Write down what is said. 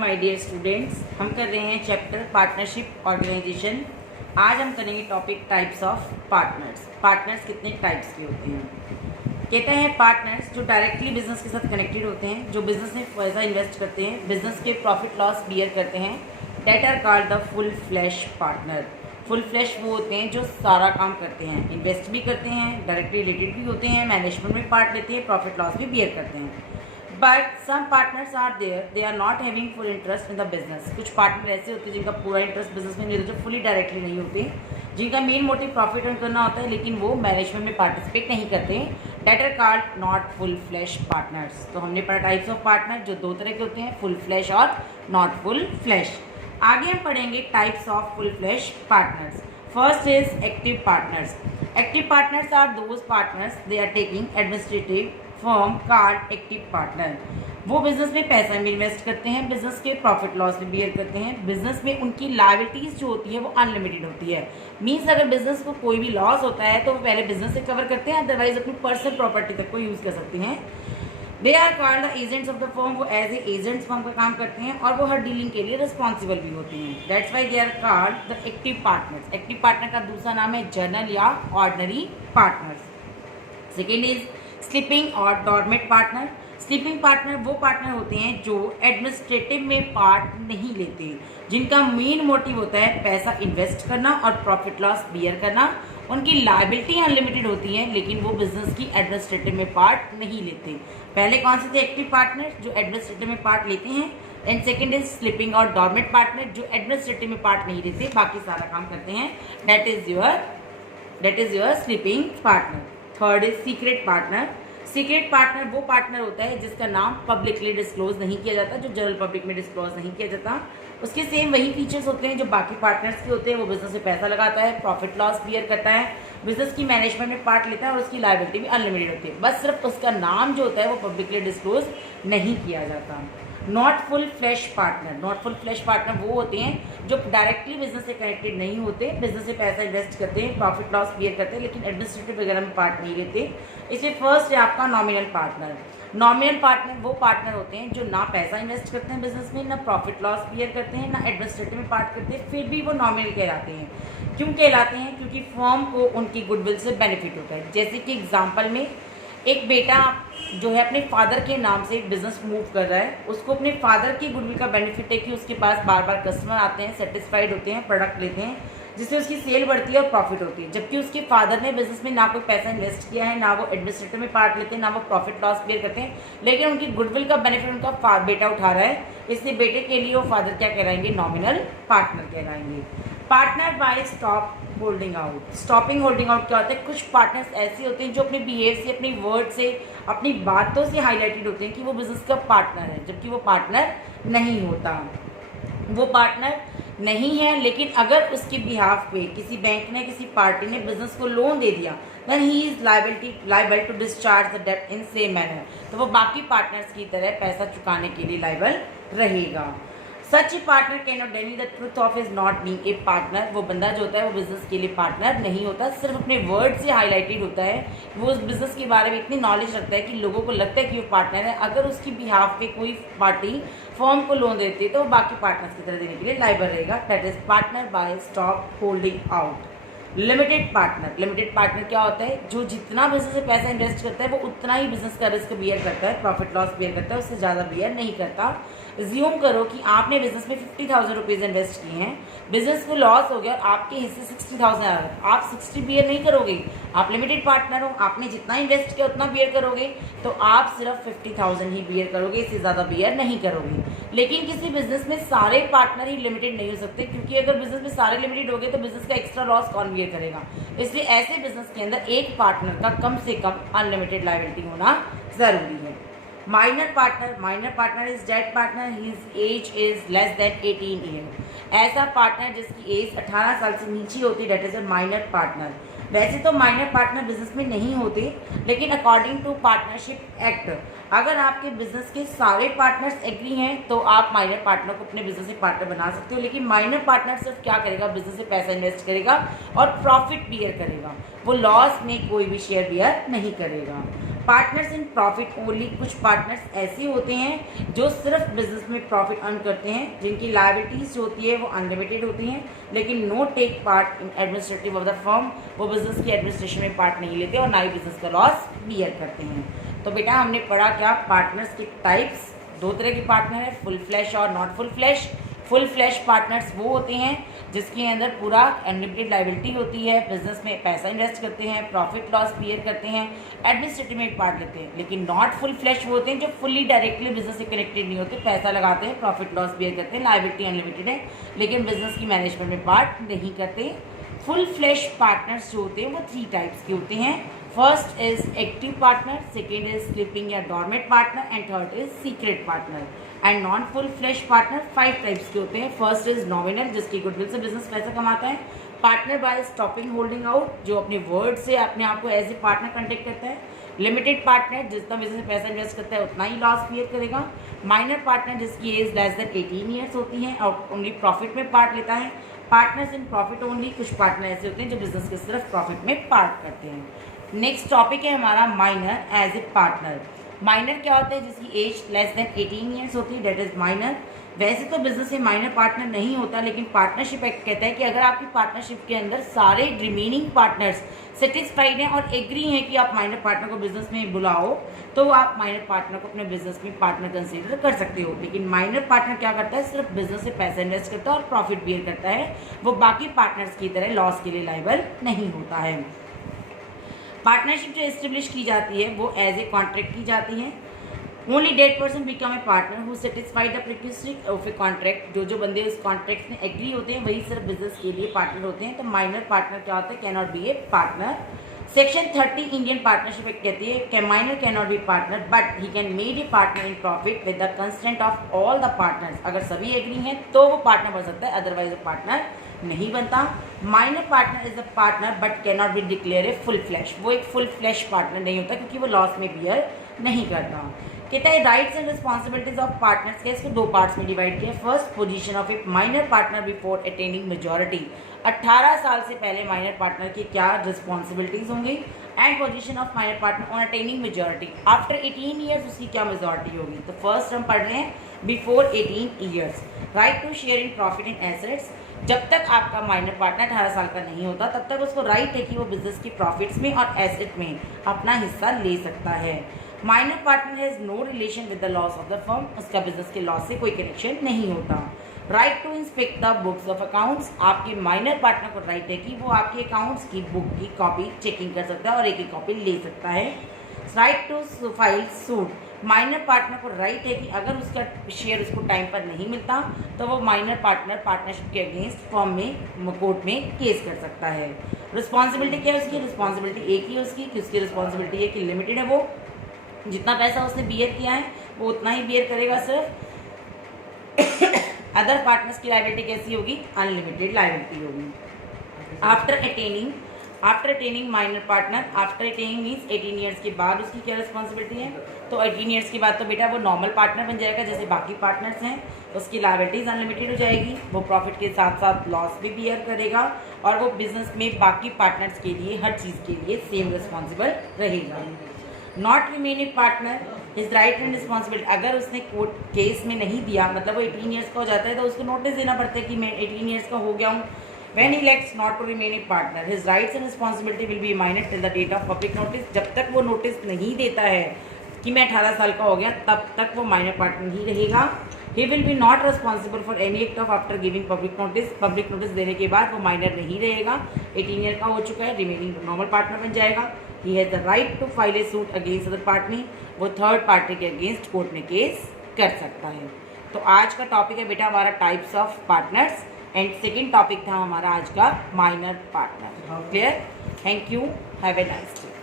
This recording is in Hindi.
माय डियर स्टूडेंट्स, हम कर रहे हैं चैप्टर पार्टनरशिप ऑर्गेनाइजेशन। आज हम करेंगे topic types of partners. Partners कितने टाइप्स के होते हैं। कहता है पार्टनर्स जो डायरेक्टली बिजनेस के साथ कनेक्टेड होते हैं, जो बिजनेस में पैसा इन्वेस्ट करते हैं, बिजनेस के प्रॉफिट लॉस बियर करते हैं, that are called the full flash partner. Full flash वो होते हैं जो सारा काम करते हैं, इन्वेस्ट भी करते हैं, डायरेक्टली रिलेटेड भी होते हैं, मैनेजमेंट में पार्ट लेते हैं, प्रॉफिट लॉस भी बियर करते हैं। But some partners are there, they are not having full interest in the business. कुछ पार्टनर ऐसे होते हैं जिनका पूरा इंटरेस्ट बिजनेस में नहीं होता, जो फुली डायरेक्टली नहीं होते, जिनका मेन मोटिव प्रॉफिट अर्न करना होता है, लेकिन वो मैनेजमेंट में पार्टिसिपेट नहीं करते। That are called not full flash partners. तो हमने पढ़ा टाइप्स ऑफ पार्टनर जो दो तरह के होते हैं, फुल फ्लैश और नॉट फुल फ्लैश। आगे हम पढ़ेंगे types of full flash partners. First is active partners. Active partners are those partners they are taking administrative firm card active partner. वो बिजनेस में पैसा भी इन्वेस्ट करते हैं, बिजनेस के प्रॉफिट लॉस भी बियर करते हैं, बिजनेस में उनकी लायबिलिटीज जो होती है वो अनलिमिटेड होती है। मीन्स अगर बिजनेस को कोई भी लॉस होता है तो वो पहले बिजनेस से कवर करते हैं, अदरवाइज अपनी पर्सनल प्रॉपर्टी तक को यूज कर सकते हैं। They are called the agents of the firm. वो एज ए एजेंट्स फर्म का काम करते हैं और वो हर डीलिंग के लिए रिस्पॉन्सिबल भी होते हैं। That's why they are called the active partners. Active partner का दूसरा नाम है जर्नल या ordinary partners. Second is sleeping और डॉर्मेंट पार्टनर। स्लीपिंग पार्टनर वो पार्टनर होते हैं जो एडमिनिस्ट्रेटिव में पार्ट नहीं लेते, जिनका मेन मोटिव होता है पैसा इन्वेस्ट करना और प्रॉफिट लॉस बियर करना। उनकी लायबिलिटी अनलिमिटेड होती है, लेकिन वो बिजनेस की एडमिनिस्ट्रेटिव में पार्ट नहीं लेते। पहले कौन से थे? एक्टिव पार्टनर जो एडमिनिस्ट्रेटिव में पार्ट लेते हैं, एंड सेकेंड इज स्लीपिंग और डॉर्मेंट पार्टनर जो एडमिनिस्ट्रेटिव में पार्ट नहीं लेते, बाकी सारा काम करते हैं। That is your sleeping partner. Third is secret partner. Secret partner वो पार्टनर होता है जिसका नाम पब्लिकली डिस्क्लोज नहीं किया जाता, जो जनरल पब्लिक में डिस्क्लोज नहीं किया जाता। उसके सेम वही फीचर्स होते हैं जो बाकी पार्टनर्स के होते हैं। वो बिजनेस में पैसा लगाता है, प्रॉफिट लॉस बियर करता है, बिजनेस की मैनेजमेंट में पार्ट लेता है और उसकी लायबिलिटी भी अनलिमिटेड होती है। बस सिर्फ उसका नाम जो होता है वो पब्लिकली डिस्क्लोज नहीं किया जाता। Not full flash partner. Not full flash partner वो होते हैं जो डायरेक्टली बिजनेस से कनेक्टेड नहीं होते, बिजनेस से पैसा इन्वेस्ट करते हैं, प्रॉफिट लॉस बियर करते हैं, लेकिन एडमिनिस्ट्रेटिव वगैरह में पार्ट नहीं लेते। इसलिए फर्स्ट है आपका नॉमिनल पार्टनर। नॉमिनल पार्टनर वो पार्टनर होते हैं जो ना पैसा इन्वेस्ट करते हैं बिजनेस में, ना प्रॉफिट लॉस बियर करते हैं, ना एडमिनिस्ट्रेटिव में पार्ट करते हैं, फिर भी वो नॉमिनल कहलाते हैं। क्यों कहलाते हैं? क्योंकि फर्म को उनकी गुडविल से बेनिफिट होता है। जैसे कि एग्जाम्पल में एक बेटा जो है अपने फादर के नाम से बिजनेस मूव कर रहा है, उसको अपने फादर की गुडविल का बेनिफिट है कि उसके पास बार बार कस्टमर आते हैं, सेटिस्फाइड होते हैं, प्रोडक्ट लेते हैं, जिससे उसकी सेल बढ़ती है और प्रॉफिट होती है। जबकि उसके फादर ने बिजनेस में ना कोई पैसा इन्वेस्ट किया है, ना वो एडमिनिस्ट्रेटिव में पार्ट लेते हैं, ना वो प्रॉफिट लॉस बियर करते हैं, लेकिन उनकी गुडविल का बेनिफिट उनका बेटा उठा रहा है। इसलिए बेटे के लिए वो फादर क्या कहलाएंगे? नॉमिनल पार्टनर कहलाएंगे। Partner by stop holding out. Stopping holding out क्या होता है? कुछ पार्टनर्स ऐसे होते हैं जो अपने बिहेव से, अपनी वर्ड से, अपनी बातों से हाईलाइटेड होते हैं कि वो बिजनेस का पार्टनर है, जबकि वो पार्टनर नहीं होता। वो पार्टनर नहीं है, लेकिन अगर उसके बिहाफ पे किसी बैंक ने, किसी पार्टी ने बिजनेस को लोन दे दिया, then he is liable to discharge the डेब्ट इन सेम मैनर। तो वो बाकी पार्टनर्स की तरह पैसा चुकाने के लिए लाइबल रहेगा। Such a partner can not deny the truth of is not being a partner. वो बंदा जो होता है वो बिजनेस के लिए पार्टनर नहीं होता, सिर्फ अपने वर्ड से हाईलाइटेड होता है। वो उस बिजनेस के बारे में इतनी नॉलेज रखता है कि लोगों को लगता है कि वो पार्टनर है। अगर उसकी बिहाफ पे कोई पार्टी फर्म को लोन देती है तो वो बाकी पार्टनर्स की तरह देने के लिए लाइबल रहेगा। That is partner by stop holding out. Limited partner. Limited partner क्या होता है? जो जितना बिजनेस में पैसा इन्वेस्ट करता है वो उतना ही बिजनेस का रिस्क बियर करता है, प्रॉफिट लॉस बियर करता है, उससे ज़्यादा बियर नहीं करता। ज्यूम करो कि आपने बिजनेस में 50,000 रुपीज़ इन्वेस्ट किए हैं, बिजनेस को लॉस हो गया और आपके हिस्से 60,000 आ रहा है। आप 60 बियर नहीं करोगे, आप लिमिटेड पार्टनर हो, आपने जितना इन्वेस्ट किया उतना बियर करोगे, तो आप सिर्फ 50,000 ही बियर करोगे, इससे ज़्यादा बियर नहीं करोगे। लेकिन किसी बिजनेस में सारे पार्टनर ही लिमिटेड नहीं हो सकते, क्योंकि अगर बिजनेस में सारे लिमिटेड हो गए तो बिजनेस का एक्स्ट्रा लॉस कौन बियर करेगा। इसलिए ऐसे बिजनेस के अंदर एक पार्टनर का कम से कम अनलिमिटेड लायबिलिटी होना जरूरी है। Minor partner is that partner his age is less than 18 year. ऐसा पार्टनर जिसकी एज 18 साल से नीचे होती है, that is a minor partner. वैसे तो माइनर पार्टनर बिजनेस में नहीं होते, लेकिन अकॉर्डिंग टू पार्टनरशिप एक्ट अगर आपके बिजनेस के सारे पार्टनर्स एग्री हैं तो आप माइनर पार्टनर को अपने बिजनेस से पार्टनर बना सकते हो। लेकिन माइनर पार्टनर सिर्फ क्या करेगा? बिजनेस से पैसा इन्वेस्ट करेगा और प्रॉफिट बियर करेगा, वो लॉस में कोई भी शेयर बियर नहीं करेगा। पार्टनर्स इन प्रॉफिट ओनली, कुछ पार्टनर्स ऐसे होते हैं जो सिर्फ बिजनेस में प्रॉफिट अर्न करते हैं, जिनकी लायबिलिटीज होती है वो अनलिमिटेड होती हैं, लेकिन no take part in administrative of the firm, वो बिजनेस की एडमिनिस्ट्रेशन में पार्ट नहीं लेते और ना ही बिजनेस का लॉस बियर करते हैं। तो बेटा हमने पढ़ा क्या, पार्टनर्स के टाइप्स, दो तरह के पार्टनर है, फुल फ्लैश और not full flash. Full flash partners वो होते हैं जिसके अंदर पूरा अनलिमिटेड लायबिलिटी होती है, बिजनेस में पैसा इन्वेस्ट करते हैं, प्रॉफिट लॉस बियर करते हैं, एडमिनिस्ट्रेटिव में पार्ट लेते हैं। लेकिन नॉट फुल फ्लैश वो होते हैं जो फुल्ली डायरेक्टली बिजनेस से कनेक्टेड नहीं होते, पैसा लगाते हैं, प्रॉफिट लॉस बियर करते हैं, लायबिलिटी अनलिमिटेड है लेकिन बिजनेस की मैनेजमेंट में पार्ट नहीं करते। फुल फ्लैश पार्टनर्स जो होते हैं वो 3 टाइप्स के होते हैं। First is active partner, second is sleeping या dormant partner and third is secret partner. And non full flash partner 5 types के होते हैं। फर्स्ट इज नॉमिनल, जिसकी गुडविल से बिजनेस पैसा कमाता है। Partner by stopping holding out, जो अपने वर्ड से अपने आप को एज ए पार्टनर कंटेक्ट करता है। लिमिटेड पार्टनर, जितना बिजनेस में पैसा इन्वेस्ट करता है उतना ही लॉस बियर करेगा। माइनर पार्टनर, जिसकी एज लेस देन 18 ईयर्स होती है और ओनली प्रॉफिट में पार्ट लेता है। पार्टनर्स इन प्रॉफिट ओनली, कुछ पार्टनर ऐसे होते हैं जो बिजनेस के सिर्फ प्रॉफिट में पार्ट करते हैं। नेक्स्ट टॉपिक है हमारा minor as a partner. Minor क्या होता है, जिसकी एज लेस देन 18 ईयर्स होती है, डेट इज माइनर। वैसे तो बिजनेस में माइनर पार्टनर नहीं होता, लेकिन पार्टनरशिप एक्ट कहता है कि अगर आपकी पार्टनरशिप के अंदर सारे रिमेनिंग पार्टनर्स सेटिस्फाइड हैं और एग्री हैं कि आप माइनर पार्टनर को बिजनेस में बुलाओ, तो आप माइनर पार्टनर को अपने बिजनेस में पार्टनर कंसीडर कर सकते हो। लेकिन माइनर पार्टनर क्या करता है, सिर्फ बिजनेस से पैसा इन्वेस्ट करता है और प्रॉफिट बियर करता है, वो बाकी पार्टनर्स की तरह लॉस के लिए लायबल नहीं होता है। पार्टनरशिप जो एस्टेब्लिश की जाती है वो एज ए कॉन्ट्रैक्ट की जाती है। Only that person become a partner who satisfied the prerequisite of a contract, जो बंदे उस कॉन्ट्रैक्ट में एग्री होते हैं वही सिर्फ बिजनेस के लिए पार्टनर होते हैं। तो माइनर पार्टनर क्या होता है, can not be A partner. Section 30 Indian partnership act कहती है कि minor can not be partner but he can made a partner in profit with the consent of all the partners. अगर सभी एग्री हैं तो वो पार्टनर बन सकता है, अदरवाइज पार्टनर नहीं बनता। Minor partner is a partner but can not be declare a full flash, वो एक फुल फ्लैश पार्टनर नहीं होता क्योंकि वो लॉस में बियर नहीं करता। कहता है rights and responsibilities of partners के, इसको 2 पार्ट्स में डिवाइड किया। First, position of A minor partner before attaining majority, 18 साल से पहले माइनर पार्टनर की क्या रिस्पॉन्सिबिलिटीज होंगी। And position of minor partner on attaining majority, after 18 years उसकी क्या मेजॉरिटी होगी। तो फर्स्ट हम पढ़ रहे हैं before 18 years. Right to share in profit in assets, जब तक आपका माइनर पार्टनर 18 साल का नहीं होता तब तक उसको राइट है कि वो बिजनेस की प्रॉफिट्स में और एसेट में अपना हिस्सा ले सकता है। Minor partner has no relation with the loss of the firm, उसका बिजनेस के लॉस से कोई कनेक्शन नहीं होता। Right to inspect the books of accounts, आपके माइनर पार्टनर को राइट है कि वो आपके अकाउंट्स की बुक की कॉपी चेकिंग कर सकता है और एक कॉपी ले सकता है। Right to file suit, minor partner को राइट है कि अगर उसका शेयर उसको टाइम पर नहीं मिलता तो वो माइनर पार्टनर पार्टनरशिप के अगेंस्ट फर्म में कोर्ट में केस कर सकता है। रिस्पॉन्सिबिलिटी क्या है उसकी, रिस्पॉन्सिबिलिटी एक ही है उसकी कि उसकी रिस्पॉन्सिबिलिटी है कि लिमिटेड है, वो जितना पैसा उसने बियर किया है वो उतना ही बियर करेगा सिर्फ। अदर पार्टनर्स की लायबिलिटी कैसी होगी, अनलिमिटेड लायबिलिटी होगी। After attaining minor partner, after attaining means 18 years के बाद उसकी क्या रिस्पॉन्सिबिलिटी है। तो 18 ईयर्स के बाद तो बेटा वो नॉर्मल पार्टनर बन जाएगा जैसे बाकी पार्टनर्स हैं, उसकी लायबिलिटीज अनलिमिटेड हो जाएगी, वो प्रॉफिट के साथ साथ लॉस भी बियर करेगा और वो बिजनेस में बाकी पार्टनर्स के लिए हर चीज़ के लिए सेम रिस्पॉन्सिबल रहेगा। Not remaining partner is right and responsibility, अगर उसने कोर्ट केस में नहीं दिया, मतलब वो 18 ईयर्स का हो जाता है तो उसको नोटिस देना पड़ता है कि मैं 18 ईयर्स का हो गया हूँ। When he elects not to remain a partner, his rights and responsibility will be minor till the date of public notice. जब तक वो नोटिस नहीं देता है कि मैं 18 साल का हो गया तब तक वो माइनर पार्टनर ही रहेगा। He will be not responsible for any act of after giving public notice. Public notice देने के बाद वो माइनर नहीं रहेगा, 18 ईयर का हो चुका है, रिमेनिंग नॉर्मल पार्टनर बन जाएगा। He has the right to file a suit against other party, वो थर्ड पार्टी के अगेंस्ट कोर्ट में केस कर सकता है। तो आज का टॉपिक है बेटा हमारा types of partners and second topic था हमारा आज का minor partner. Clear? Thank you, have a nice day.